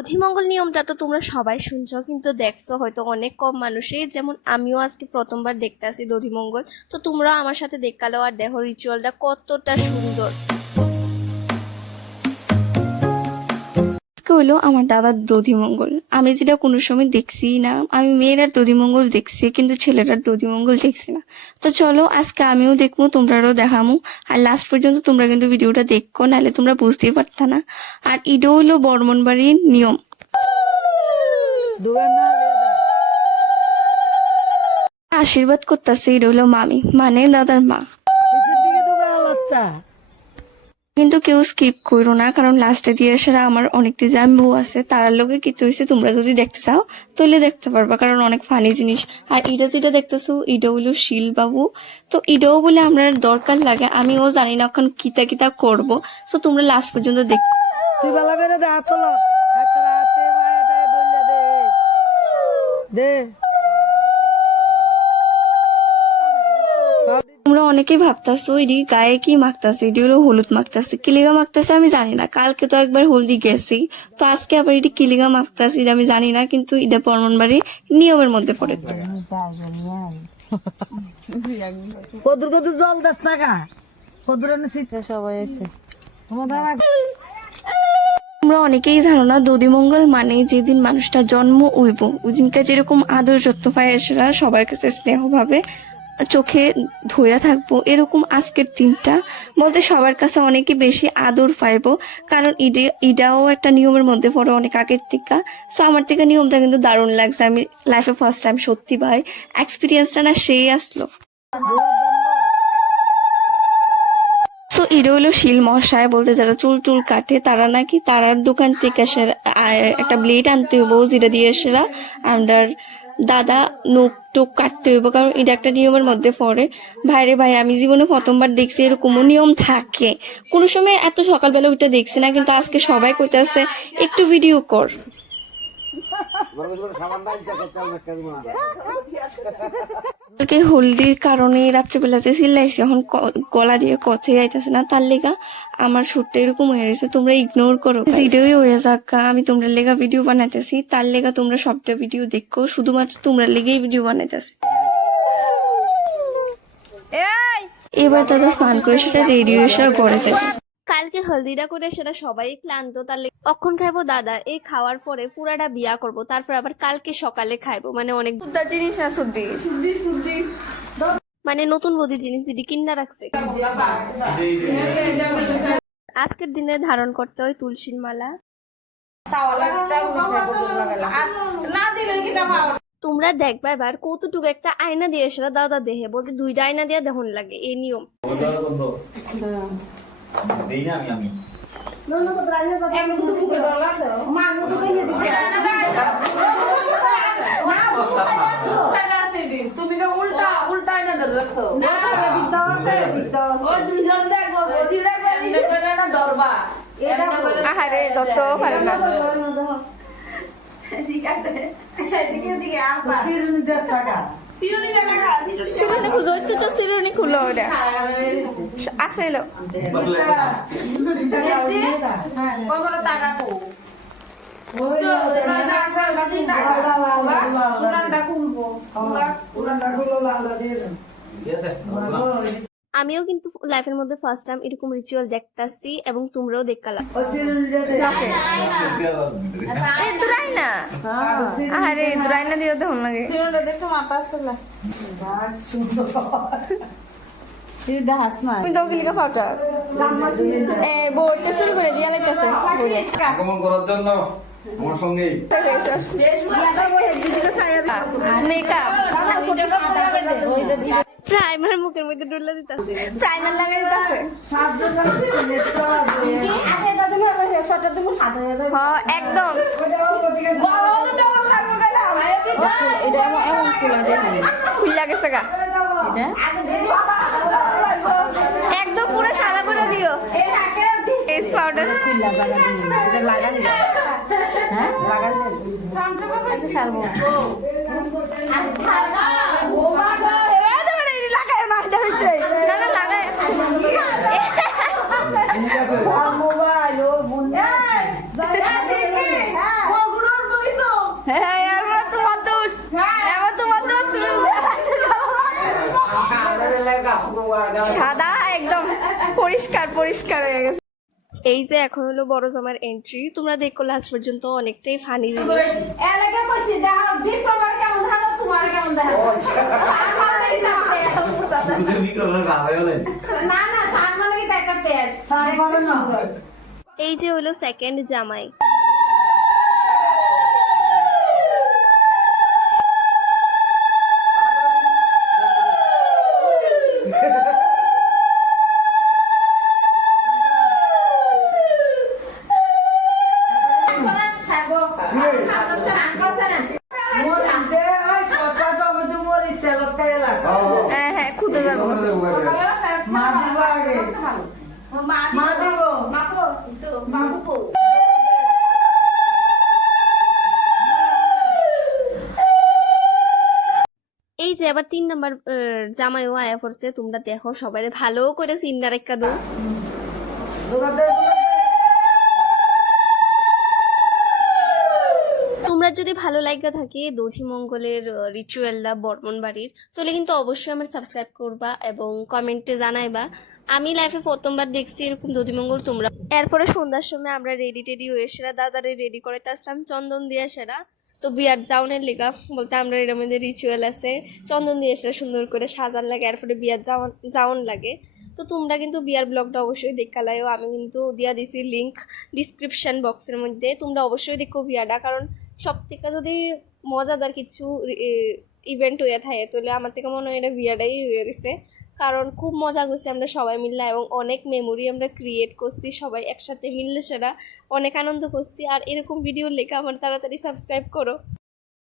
অধিমঙ্গল নিয়মটা তো তোমরা সবাই শুনছো, কিন্তু দেখছ হয়তো অনেক কম মানুষই। যেমন আমিও আজকে প্রথমবার দেখতে আসি দধিমঙ্গল, তো তোমরাও আমার সাথে দেখাল আর দেখো রিচুয়ালটা কতটা সুন্দর। হলো আমার দাদার দধিমঙ্গল। আমি যেটা কোনো সময় দেখছি না, আমি মেয়েরার দধিমঙ্গল দেখছি, কিন্তু ছেলেরার দধিমঙ্গল দেখছি না। তো চলো, আজকে আমিও দেখব তোমরাও দেখামো। আর লাস্ট পর্যন্ত তোমরা কিন্তু ভিডিওটা দেখো, নাহলে তোমরা বুঝতেই পারতা না। আর এটা হলো বর্মনবাড়ির নিয়ম। আশীর্বাদ করতেছে এটা হলো মামি মানে দাদার মা। কিন্তু কেউ স্কিপ করো না, কারণ লাস্টে দিয়ে আসার আমার অনেকটি জাম বউ আছে তার লোকে কিছু হয়েছে তোমরা যদি দেখতে চাও তাহলে দেখতে পারবা, কারণ অনেক ফানি জিনিস। আর এটা যেটা দেখতেছো, এটা হলো শিল বাবু। তো এটাও বলে আমরা দরকার লাগে, আমিও জানি না এখন কিতা কিতা করব। তো তোমরা লাস্ট পর্যন্ত দেখ দে অনেকেই ভাবতাছো এডি গায়ে কি মাখতাছে? এডি হলো হলুদ মাখতাছে। কিলিগা মাখতাছে আমি জানি না। কালকে তো একবার হলদি গেছি। তো আজকে আবার এটি কিলিগা মাখতাছে এটা আমি জানি না কিন্তু এটা পরমনবাড়ির নিয়মের মধ্যে পড়ে তো। কদুর কদুর জল দাস টাকা কদুর সবাই আছে। তোমার অনেকেই জানো না দধিমঙ্গল মানে যেদিন মানুষটা জন্ম উইব ওই ওদিনকে যেরকম আদর যত্ন পায় সবার কাছে স্নেহ ভাবে চোখে ধইরা থাকব, এরকম আজকের দিনটা। বলতে সবার কাছে অনেকে বেশি আদর পাইবো, কারণ ইডে ইটাও একটা নিয়মের মধ্যে পড়ে, অনেক আগের থেকে সো আমার থেকে নিয়মটা কিন্তু দারুণ লাগছে। আমি লাইফে ফার্স্ট টাইম সত্যি ভাই এক্সপিরিয়েন্সটা না সেই আসলো। সো এটা হলো শিল মশাই বলতে যারা চুল টুল কাটে, তারা নাকি তারার দোকান থেকে একটা ব্লেড আনতে হইব যেটা দিয়ে সেরা আন্ডার দাদা নোক টোক কাটতে হইব, কারণ এটা একটা নিয়মের মধ্যে পড়ে। ভাইরে ভাই, আমি জীবনে প্রথমবার দেখছি এরকমও নিয়ম থাকে। কোনো সময় এত সকালবেলা ওইটা দেখছি না, কিন্তু আজকে সবাই করতেছে একটু ভিডিও কর। কালকে হলদির কারণে রাত্রেবেলাতে চিল্লাইছি। এখন গলা দিয়ে কথাই আইতেছে না। তার লেগা আমার সুরটা এরকম হয়ে গেছে তোমরা ইগনোর করো ভিডিওই হয়ে যাক আমি তোমরা লেগা ভিডিও বানাইতেছি। তার লেগা তোমরা সবটা ভিডিও দেখো শুধুমাত্র তোমরা লেগেই ভিডিও বানাইতেছি। এবার দাদা স্নান করে সেটা রেডিও এসে ঘরে যাবে কালকে হলদিটা করে সেটা সবাই ক্লান্ত তার লেগে অক্ষণ খাইবো দাদা? এই খাওয়ার পরে পুরাটা বিয়া করব তারপর আবার কালকে সকালে খাইবো। মানে অনেক জিনিস না সর্দি মানে নতুন বদি জিনিস দিদি কিনা রাখছে। আজকের দিনে ধারণ করতে হয় তুলসীর মালা। তোমরা দেখবা এবার কতটুকু একটা আয়না দিয়ে সেটা দাদা দেহে বলতে দুইটা আয়না দিয়ে দেখুন লাগে এই নিয়ম। দেই না আমি আমি তুমি না উল্টা উল্টা না ধরে রাখছো ও দুইজন দেখব বদি দেখব এমনি করে না ধরবা আহারে দত্ত পারে না ঠিক আছে এদিকে দিকে আপা সিরুনি দে টাকা সিরুনি খুঁজো একটু তো সিরনি খুলো ওটা। আসে এলো খুলবো। দিয়ে আমিও কিন্তু লাইফের মধ্যে ফার্স্ট টাইম এরকম রিচুয়াল দেখতাছি এবং তোমরাও দেখালা ও সিরুনি দে দে এ দুরাই না আরে দুরাই না দিও তখন লাগে শুরু করে দিয়া লাইতাছে। আগমন করার জন্য আমার সঙ্গে। মেকআপ। প্রাইমার মুখের মধ্যে ডুলে দিতাছে প্রাইমার লাগাই দিতাছে হ্যাঁ একদম খুললা গেছে গা একদম পুরো সাদা করে দিও ফেস পাউডার না না লাগাই মোবাইল ও বোন সাদা একদম পরিষ্কার পরিষ্কার হয়ে গেছে। এই যে এখন হলো বড় জামার এন্ট্রি তোমরা দেখো লাস্ট পর্যন্ত অনেকটাই ফানি জিনিস। এলাকা কইছি দেখা বিক্রমের কেমন হ্যাঁ হ্যাঁ খুদে যাব এই যে আবার তিন নম্বর জামাইও আয়া পড়ছে, তোমরা দেখো সবাই ভালো করে সিন্নার একটা দো তোমরা যদি ভালো লাগা থাকে দধি মঙ্গলের রিচুয়ালটা বর্মন বাড়ির, তাহলে কিন্তু অবশ্যই আমার সাবস্ক্রাইব করবা এবং কমেন্টে জানাইবা। আমি লাইফে প্রথমবার দেখছি এরকম দধিমঙ্গল তোমরা। এরপরে সন্ধ্যার সময় আমরা রেডি টেডি হয়ে সেরা দাদারে রেডি করাইতে আসলাম, চন্দন দিয়ে সেরা। তো বিয়ার যাওনের লেগা বলতে আমরা এর মধ্যে রিচুয়াল আছে, চন্দন দিয়ে সেটা সুন্দর করে সাজান লাগে, এরপরে বিয়ার যাওন লাগে। তো তোমরা কিন্তু বিয়ার ব্লগটা অবশ্যই দেখালাইও আমি কিন্তু দিয়া দিছি লিঙ্ক ডিসক্রিপশন বক্সের মধ্যে, তোমরা অবশ্যই দেখো বিয়াটা, কারণ সব থেকে যদি মজাদার কিছু ইভেন্ট হয়ে থাকে, তাহলে আমার থেকে মনে হয় এটা বিয়াটাই হয়ে গেছে। কারণ খুব মজা করছি আমরা সবাই মিললে এবং অনেক মেমোরি আমরা ক্রিয়েট করছি, সবাই একসাথে মিললে সেটা অনেক আনন্দ করছি। আর এরকম ভিডিও লেখা আমার তাড়াতাড়ি সাবস্ক্রাইব করো।